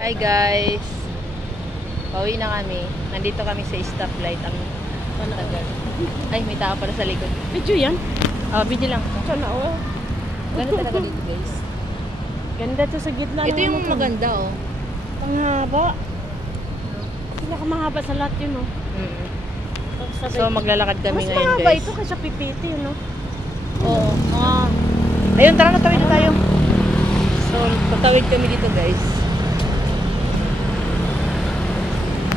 Hi guys. Pauwi na kami. Nandito kami sa stoplight. Ang tagal. Ay, may tao pala sa likod. Video yan? Video lang. Sana oh. Ganda talaga dito guys. Ganda to sa gitna. Ito yung maganda oh. Panghaba. Pinakamahaba sa lahat yun oh. So maglalakad kami mas ngayon guys. Mas mahaba ito kaysa pipiti no? Oo. Ayun, tara na, tawid na tayo. So, patawid kami dito guys.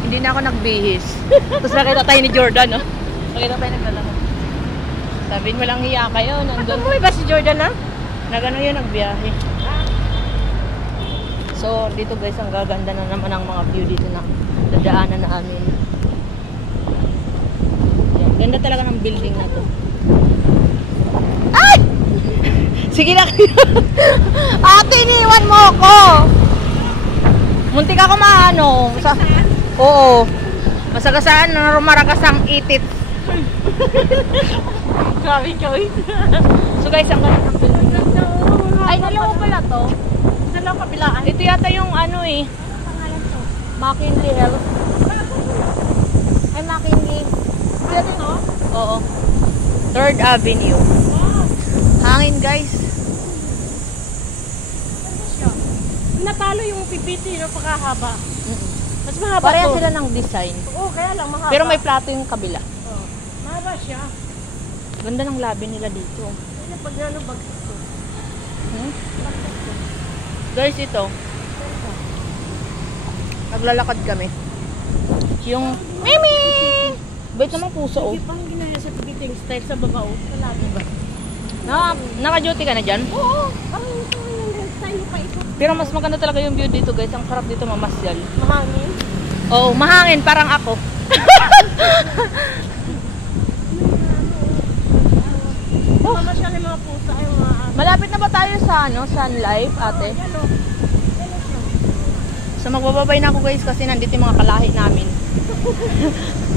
Hindi na ako nagbihis. Tapos nakita tayo ni Jordan, no? Nakita tayo naglalakad. Sabihin mo lang hiya kayo. Umuwi ba si Jordan, ha? Nagano yun, nagbiyahe. So, dito guys, ang gaganda na naman ang mga view dito na dadaanan na amin. Yan, ganda talaga ng building na to. Ay! Sige na kayo. Ate, iniwan mo ako. Muntik ako maano. Oo. Masagasaan na rumarakas ang itit. Grabe ka, So guys, ang ganda ng building na to. Ay, dalawa pala to. Dalawa kabilaan. Ito yata yung ano eh. Pangalan to? McKinley Health. Ay, McKinley. Ano to? Oo. 3rd Avenue. Hangin guys. Natalo yung pipiti no, pagkahaba. Mas mahaba Pareha to. sila ng design. Oo, kaya lang mahaba. Pero may plato yung kabila. Oh, mahaba siya. Ganda ng labi nila dito. Ano pag ano bagsak to? Guys, ito. Naglalakad kami. Yung Mimi! Bait naman puso oh. Hindi pang ginaya sa pipiting style sa babaw. Sa labi ba? Naka-duty ka na dyan? Oo, parang yung style pa ito. Pero mas maganda talaga yung view dito guys. Ang sarap dito mamasyal. Mahangin. Oo, mahangin parang ako. Mamasyal yung mga pusa yung mga Malapit na ba tayo sa Sun Life, ate? So magbababay na ako guys kasi nandito yung mga kalahi namin.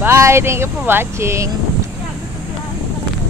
Bye! Thank you for watching.